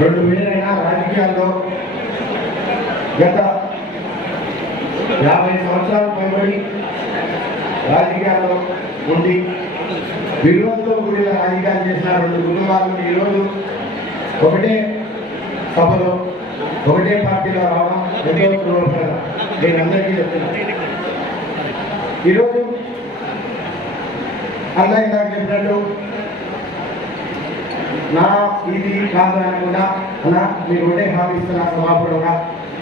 రెండు వేలైనా రాజకీయాల్లో గత యాభై సంవత్సరాలు పైబడి రాజకీయాల్లో ఉండి విలువలతో కూడిన రాజకీయాలు చేసిన రెండు కుటుంబాలను ఈరోజు ఒకటే సభలో ఒకటే పార్టీలో రావడం ఎంతో గృహపడగా నేను అందరికీ చెప్తున్నాను ఈరోజు అన్నయ్య ఇందాక చెప్పినట్టు నా ఇది కాదు అనకుండా అలా మీకు ఒకటే హామీ ఇస్తున్నా సమాపూర్వకంగా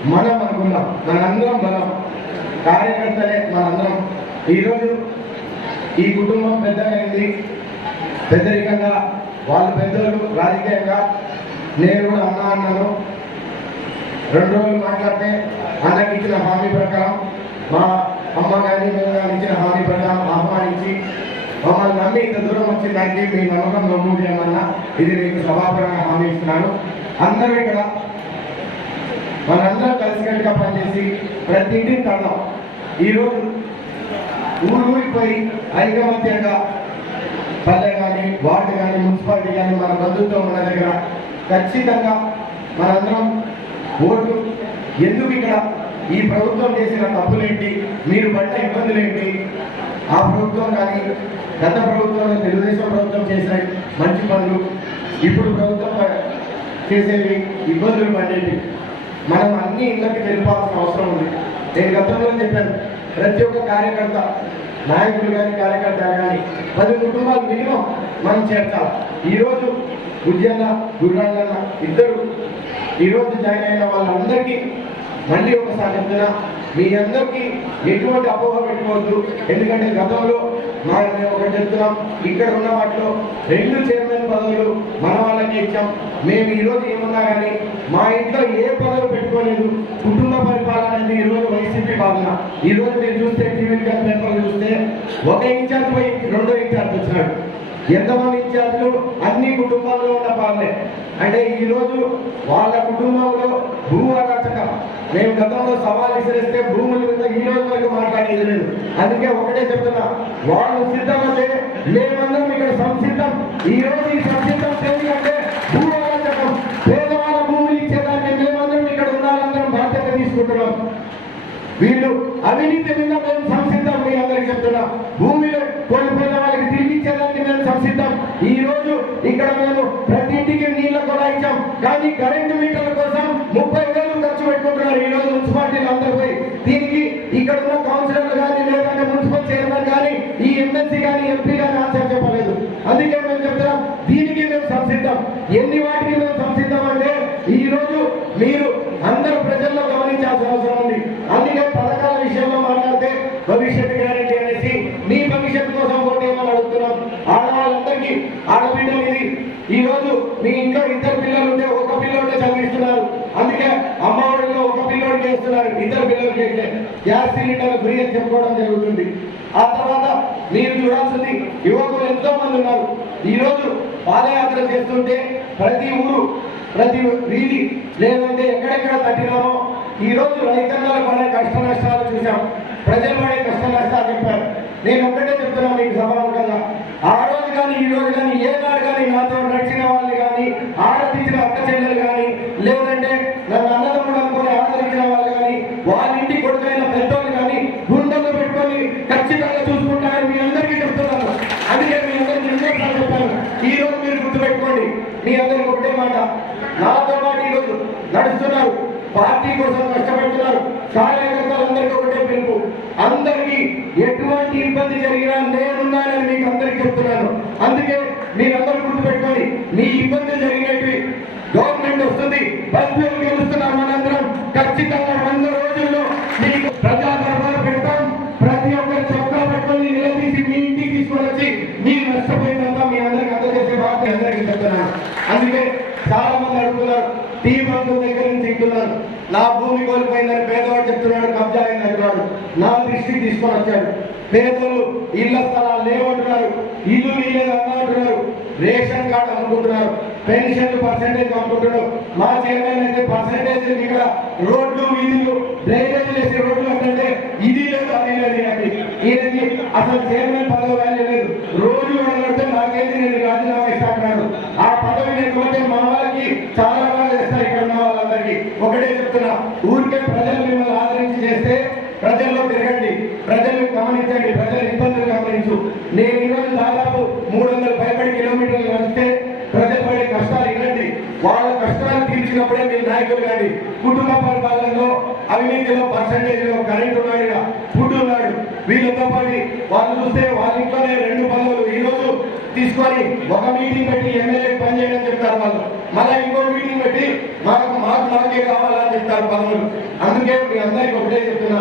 మనం అనుకుందాం. మనందరం బలం. కార్యకర్తలే మనందరం. ఈరోజు ఈ కుటుంబం పెద్దగైంది పెద్దరికంగా వాళ్ళు పెద్దలు రాజకీయంగా. నేను కూడా అన్నా అన్నాను. రెండు రోజులు మాట్లాడితే అన్నకి ఇచ్చిన హామీ ప్రకారం మా అమ్మ కానీ మేము కానీ ఇచ్చిన హామీ ప్రకారం ఆహ్వానించి మమ్మల్ని నమ్మి ఇంత దూరం వచ్చిందంటే మీ నమ్మకం నమ్ము ఇది మీకు సభాపరంగా హామీ ఇస్తున్నాను. అందరూ ఇక్కడ మనందరం కలిసికట్టుగా పనిచేసి ప్రతి ఇంటిని తడదాం ఈరోజు ఊరు ఊరిపోయి పోయి ఐకమత్యంగా పల్లె కానీ వార్డు కానీ మున్సిపాలిటీ కానీ మన బంధుత్వం ఉన్న దగ్గర ఖచ్చితంగా మనందరం ఓటు ఎందుకు ఇక్కడ ఈ ప్రభుత్వం చేసిన తప్పులేంటి? మీరు పడ్డ ఇబ్బందులేంటి? ఆ ప్రభుత్వం కానీ గత ప్రభుత్వం తెలుగుదేశం ప్రభుత్వం చేసిన మంచి పనులు ఇప్పుడు ప్రభుత్వం చేసేవి ఇబ్బందులు పడేవి మనం అన్ని ఇళ్ళకి తెలిపాల్సిన అవసరం ఉంది. నేను గతంలో చెప్పాను ప్రతి ఒక్క కార్యకర్త నాయకులు కానీ కార్యకర్త కానీ పది కుటుంబాలు మినిమం మనం చేర్చాలి. ఈరోజు ఉద్యన్న గుర్రాలన్న ఇద్దరు ఈరోజు జాయిన్ అయిన వాళ్ళందరికీ మళ్ళీ ఒకసారి చెప్తున్నా మీ అందరికీ ఎటువంటి అపోహ పెట్టుకోవద్దు. ఎందుకంటే గతంలో మా మేము ఒకటి చెప్తున్నాం ఇక్కడ ఉన్న వాటిలో రెండు చైర్మన్ పదవులు మన వాళ్ళకి ఇచ్చాం. మేము ఈరోజు ఏమన్నా కానీ మా ఇంట్లో ఏ పదవి పెట్టుకోలేదు. కుటుంబ పరిపాలన అనేది ఈరోజు వైసీపీ భావన ఈరోజు మీరు చూస్తే టీవీ పేపర్లు చూస్తే ఒక ఇన్ఛార్జ్ పోయి రెండో ఇన్ఛార్జ్ వచ్చినాడు. ఎంతమంది ఇన్ఛార్జీలు? అన్ని కుటుంబాల్లో ఉన్న వాళ్ళే. అంటే ఈ రోజు వాళ్ళ కుటుంబంలో భూ అరాచకం మేము గతంలో సవాల్ విసిరిస్తే భూముల మీద ఈ రోజు వరకు మాట్లాడేది లేదు. అందుకే ఒకటే చెప్తున్నా. వాళ్ళు సిద్ధమైతే మేమందరం ఇక్కడ సంసిద్ధం. ఈ రోజు ఈ సంసిద్ధం కానీ కరెంటు మీటర్ల కోసం ముప్పై వేలు ఖర్చు పెట్టుకుంటున్నారు. ఈ రోజు మున్సిపాలిటీలు అందరూ పోయి దీనికి ఇక్కడ ఉన్న కౌన్సిలర్లు కానీ లేదంటే మున్సిపల్ చైర్మన్ కానీ ఈ ఎమ్మెల్సీ కానీ ఎంపీ కానీ ఆన్సర్ చెప్పలేదు. అందుకే మేము చెప్తున్నాం దీనికి మేము సంసిద్ధం. ఎన్ని వాటికి మేము సంసిద్ధం అంటే ఈ రోజు మీరు అందరూ ప్రజల్లో గమనించాల్సిన అవసరం ఉంది అందుకే పథకాల విషయంలో మాట్లాడితే భవిష్యత్తు గ్యారెంటీ అనేసి మీ భవిష్యత్తు కోసం ఓటేమని అడుగుతున్నాం ఆడవాళ్ళందరికీ ఆడబిడ్డలు ఇది ఈ రోజు మీ ఇంట్లో ఇద్దరు పిల్లలు ఉంటే ఒక పిల్లోడే చదివిస్తున్నారు అందుకే అమ్మఒడిలో ఒక పిల్లోడికి వేస్తున్నారు ఇద్దరు పిల్లలకి అయితే గ్యాస్ సిలిండర్ ఫ్రీ అని చెప్పుకోవడం జరుగుతుంది. ఆ తర్వాత మీరు చూడాల్సింది యువకులు ఎంతో మంది ఉన్నారు. ఈ రోజు పాదయాత్ర చేస్తుంటే ప్రతి ఊరు ప్రతి వీధి లేదంటే ఎక్కడెక్కడ తట్టినామో ఈ రోజు రైతన్నలు పడే కష్ట నష్టాలు చూసాం ప్రజలు పడే కష్ట నష్టాలు చెప్పారు. నేను ఒక్కటే చెప్తున్నా మీకు సమానంగా. ఆ రోజు కానీ ఈ రోజు కానీ ఏ నాడు కానీ నాతో నడిచిన వాళ్ళు కానీ ఆరాధించిన అక్క చెల్లెలు కానీ లేదంటే నన్ను అన్నదమ్ముడు అనుకుని ఆదరించిన వాళ్ళు కానీ వాళ్ళ ఇంటి కొడుకైన పెద్దోళ్ళు కానీ గుండెల్లో పెట్టుకొని ఖచ్చితంగా చూసుకుంటారని మీ అందరికీ చెప్తున్నాను అందుకే మీ అందరికీ ఎన్నోసార్లు చెప్పాను ఈ రోజు మీరు గుర్తుపెట్టుకోండి మీ అందరికి ఒకటే మాట నాతో పాటు ఈరోజు నడుస్తున్నారు. పార్టీ కోసం కష్టపడుతున్నారు. కార్యకర్తలందరికీ ఒకటే పిలుపు. అందరికీ ఎటువంటి ఇబ్బంది జరిగినా నేనున్నానని మీకు అందరికీ చెప్తున్నాను. అందుకే మీరందరూ గుర్తుపెట్టుకొని మీ ఇబ్బంది జరిగినట్టు గవర్నమెంట్ వస్తుంది. బంధువులు గెలుస్తున్నాం మనందరం. ఖచ్చితంగా అందరూ రోజుల్లో మీకు ప్రజా దర్బారు పెడతాం ప్రతి ఒక్కరు చొక్కా పెట్టుకొని నిలదీసి మీ ఇంటికి తీసుకొని వచ్చి మీరు నష్టపోయిందంతా మీ అందరికి అందజేసే బాధ్యత అందరికీ చెప్తున్నాను అందుకే చాలా మంది అడుగుతున్నారు టీ బంధువుల దగ్గర నుంచి తింటున్నారు నా భూమి కోల్పోయిందని పేదవాడు చెప్తున్నాడు కబ్జా అయింది అంటున్నాడు నా దృష్టికి తీసుకొని వచ్చాడు. పేదలు ఇళ్ళ స్థలాలు లేవంటున్నారు. ఇల్లు లేదు అంటున్నారు రేషన్ కార్డు అనుకుంటున్నారు పెన్షన్ పర్సంటేజ్ అనుకుంటున్నారు మా చైర్మన్ అయితే పర్సంటేజ్ ఇక్కడ రోడ్లు వీధులు డ్రైనేజ్ చేసే రోడ్లు అంటే ఇది లేదు అది లేదు ఈయనకి. ఈయనకి అసలు చైర్మన్ పదవి వాల్యూ లేదు. రోజు కూడా నాకైతే నేను రాజీనామా ఇస్తాను ఆ పదవి లేకపోతే మా వాళ్ళకి చాలా బాగా చేస్తారు ఇక్కడ ఉన్న వాళ్ళందరికీ ఒకటే చెప్తున్నా ఊరికే ప్రజలు మిమ్మల్ని ఆదరించి చేస్తే ప్రజల్లో తిరగండి ప్రజలు గమనించండి ప్రజల ఇబ్బందులు గమనించు నేను ఈరోజు దాదాపు మూడు వందల పైబడి కిలోమీటర్లు నడిస్తే ప్రజలు పడే కష్టాలు వినండి వాళ్ళ కష్టాలు తీర్చినప్పుడే మీరు నాయకులు కానీ కుటుంబ పరిపాలనలో అవినీతిలో పర్సంటేజ్లో కరెంట్ ఉన్నాడు ఫుడ్ ఉన్నాడు. వీళ్ళతో పాటు వాళ్ళు చూస్తే వాళ్ళ ఇంట్లోనే రెండు పనులు ఈ రోజు తీసుకొని ఒక మీటింగ్ పెట్టి ఎమ్మెల్యే పని చేయడం చెప్తారు వాళ్ళు. మళ్ళీ ఇంకో మీటింగ్ పెట్టి మాకు మాకు మాకే కావాలని చెప్తారు పనులు. అందుకే మీ అందరికి ఒకటే చెప్తున్నా.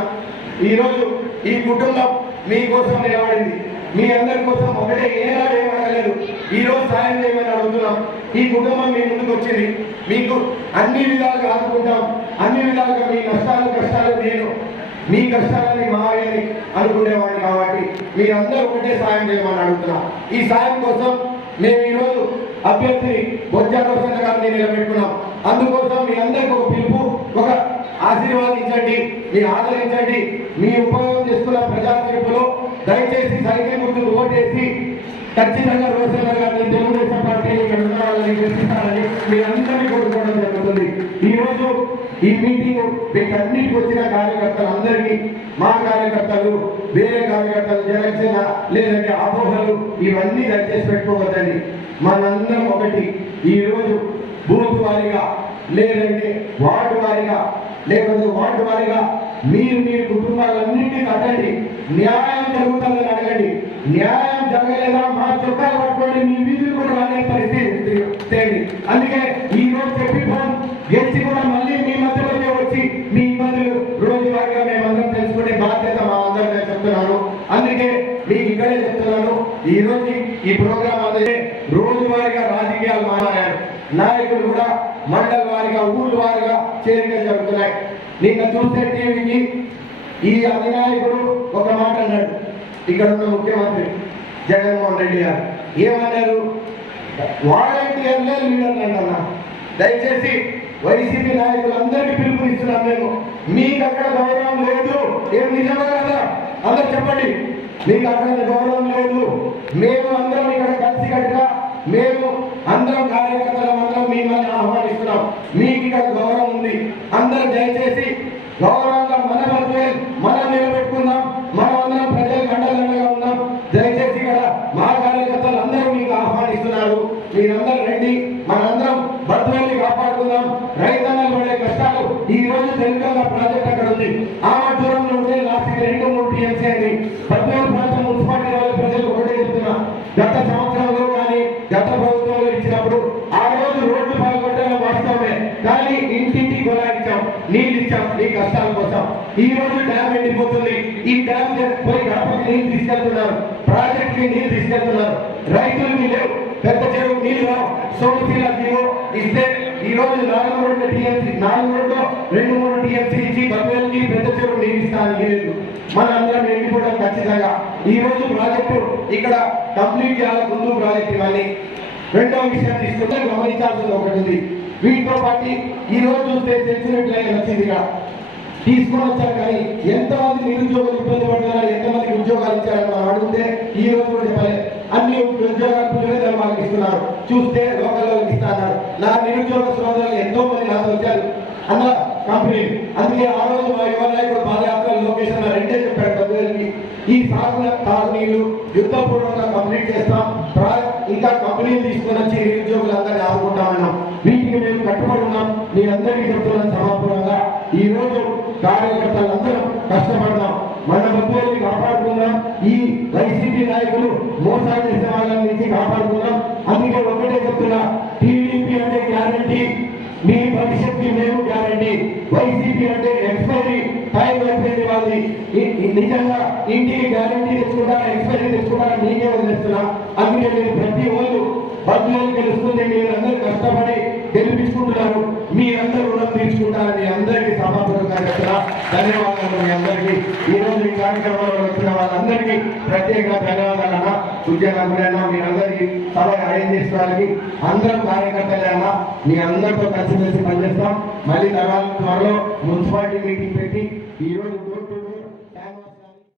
ఈరోజు ఈ కుటుంబం మీకోసం నిలబడింది. మీ అందరి కోసం ఒకటే ఏనాడు ఏం అడగలేదు ఈ రోజు సాయం చేయమని అడుగుతున్నాం. ఈ కుటుంబం మీ ముందుకు వచ్చింది. మీకు అన్ని విధాలుగా ఆదుకుంటాం. అన్ని విధాలుగా మీ నష్టాలు కష్టాలు నేను మీ కష్టాలని మాయని అనుకునేవాడిని కాబట్టి మీరందరూ ఒకటే సాయం చేయమని అడుగుతున్నాం. ఈ సాయం కోసం మేము ఈరోజు అభ్యర్థిని బొజ్జా ప్రసన్న గారిని నిలబెట్టుకున్నాం. అందుకోసం మీ అందరికి ఒక పిలుపు ఒక ఆశీర్వాదించండి మీ ఆదరించండి మీ ఉపయోగం చేసుకున్న ప్రజా తీర్పులో దయచేసి సైకిల్ ముందు ఓటేసి ఖచ్చితంగా రోషన్న గారిని తెలుగుదేశం పార్టీని ఇక్కడ ఉన్న వాళ్ళని గెలిపిస్తారని మీ అందరినీ కోరుకోవడం జరుగుతుంది. ఈ రోజు ఈ మీటింగ్ వీటన్నిటికి వచ్చిన కార్యకర్తలందరికీ మా కార్యకర్తలు వేరే కార్యకర్తలు జనసేన లేదంటే అపోహలు ఇవన్నీ దయచేసి పెట్టుకోవద్దండి. మనందరం ఒకటి. ఈ రోజు బూత్ వారిగా లేదంటే వార్డు వారిగా లేకపోతే వార్డు వారిగా మీరు మీ కుటుంబాలన్నింటినీ కట్టండి. న్యాయం జరుగుతుందని అడగండి. న్యాయం జరగలేదా? మా చుట్టాలు పట్టుకోండి. మీ వీధులు కూడా రానే పరిస్థితి తేండి అందుకే ఈ రోజు చెప్పి పోం గెలిచి కూడా మళ్ళీ మీ మధ్యలోనే వచ్చి మీ ఇబ్బందులు రోజువారీగా మేమందరం తెలుసుకునే బాధ్యత మా అందరం నేను చెప్తున్నాను. అందుకే మీకు ఇక్కడే చెప్తున్నాను. ఈ రోజు ఈ ప్రోగ్రామ్ అనేది రోజువారీగా రాజకీయాలు మారారు నాయకులు కూడా మండల వారిగా ఊరు వారిగా చేరిక జరుగుతున్నాయి. నిన్న చూస్తే టీవీకి ఈ అధినాయకుడు ఒక మాట అన్నాడు. ఇక్కడ ఉన్న ముఖ్యమంత్రి జగన్మోహన్ రెడ్డి గారు. ఏమన్నారు? వాలంటీర్లే లీడర్లు అంటున్నా. దయచేసి వైసీపీ నాయకులందరికీ పిలుపునిస్తున్నాం మేము. మీకు అక్కడ గౌరవం లేదు. ఏం నిజమే కదా? అందరు చెప్పండి. మీకు అక్కడ గౌరవం లేదు. మేము అందరం ఇక్కడ కలిసి కట్టుగా మేము అందరం కార్యకర్తలం అందరం మిమ్మల్ని ఆహ్వానిస్తున్నాం మీకు ఇక్కడ గౌరవం ఉంది. అందరూ దయచేసి గౌరవంగా మన బంధువులు మనం నిలబెట్టుకుందాం. మనం అందరం ప్రజలకు అండదండగా ఉన్నాం. దయచేసి ఇక్కడ మా కార్యకర్తలు అందరూ మీకు ఆహ్వానిస్తున్నారు. మీరందరూ రండి. మనందరం బంధువుల్ని కాపాడుకుందాం. రైతన్నలు పడే కష్టాలు ఈ రోజు తెలుగుగా ప్రాజెక్ట్ కానీ ఇంటింటి కొలాయించాం నీళ్ళు ఇచ్చాం నీ కష్టాల కోసం. ఈ రోజు డ్యామ్ ఎండిపోతుంది. ఈ డ్యామ్ పోయి గడపకి నీళ్ళు తీసుకెళ్తున్నారు. ప్రాజెక్ట్కి నీళ్ళు తీసుకెళ్తున్నారు. రైతులకి లేవు. పెద్ద చెరువు నీళ్ళు రావు. సోమశీల జీవో ఇస్తే ఈ రోజు నాలుగు రెండు టీఎంసీ నాలుగు రెండు రెండు మూడు టీఎంసీ ఇచ్చి పదివేలకి పెద్ద చెరువు నీళ్ళు ఇస్తానికి లేదు. మన అందరం ఎండిపోవడం ఖచ్చితంగా. ఈ రోజు ప్రాజెక్టు ఇక్కడ కంప్లీట్ చేయాలి. ముందు ప్రాజెక్ట్ ఇవన్నీ రెండవ విషయం తీసుకుంటే గమనించాల్సింది ఒకటి ఉంది. వీటితో పాటు ఈ రోజు చూస్తే సెన్సిటివ్ లైన్ వచ్చింది తీసుకొని వచ్చారు కానీ ఎంతమంది నిరుద్యోగులు ఇబ్బంది పడుతున్నారు ఎంతమందికి ఉద్యోగాలు ఇచ్చారని మనం అడిగితే ఈ రోజు చెప్పలే. అన్ని ఉద్యోగాలు పులివెందులు వాళ్ళకి ఇస్తున్నారు. చూస్తే లోకల్ వాళ్ళకి ఇస్తున్నారు నా నిరుద్యోగ సోదరులు ఎంతో మంది నాతో వచ్చారు. అన్న కంపెనీ. అందుకే ఆ రోజు మా యువ నాయకుడు పాదయాత్ర లొకేషన్ రెండే చెప్పాడు పెద్దలకి ఈ సాగున తాగునీళ్ళు యుద్ధపూర్వకంగా కంప్లీట్ చేస్తాం. ఇంకా కంపెనీలు తీసుకొని వచ్చి నిరుద్యోగులందరినీ ఆదుకుంటామన్నాం వీటికి మేము కట్టుబడి ఉన్నాం మీ అందరికీ చెప్తున్నాను సమాపూర్వంగా ఈ రోజు కార్యకర్తలందరం కష్టపడదాం. మన బంధువుల్ని కాపాడుకుందాం. ఈ వైసీపీ నాయకులు మోసాలు చేసే వాళ్ళ నుంచి కాపాడుకుందాం. అందుకే ఒకటే చెప్తున్నా టీడీపీ అంటే గ్యారంటీ మీ భవిష్యత్తు మేము గ్యారంటీ. వైసీపీ అంటే ఎక్స్పైరీ టైం అయిపోయింది వాళ్ళది. నిజంగా ఇంటికి గ్యారంటీ తెచ్చుకుంటారా ఎక్స్పైరీ తెచ్చుకుంటారా మీకే వదిలేస్తున్నా. అందుకే మీరు ప్రతి వాళ్ళు బంధువులు గెలుస్తుంది మీరు అందరూ కష్టపడి గెలిపించుకుంటున్నారు మీరందరూ రుణం తీర్చుకుంటారని అందరికీ సభాపూర్వకంగా చెప్తున్నా ధన్యవాదాలు మీ అందరికీ. ఈ రోజు ఈ కార్యక్రమంలో వచ్చిన వాళ్ళందరికీ ప్రత్యేక ధన్యవాదాలు అన్న ఉద్యోగ మీరందరికీ సభ అరేంజ్ అందరం కార్యకర్తలే మీ అందరితో కలిసిమెలిసి పనిచేస్తాం. మళ్ళీ తర్వాత త్వరలో మున్సిపాలిటీ మీటింగ్ పెట్టి ఈ రోజు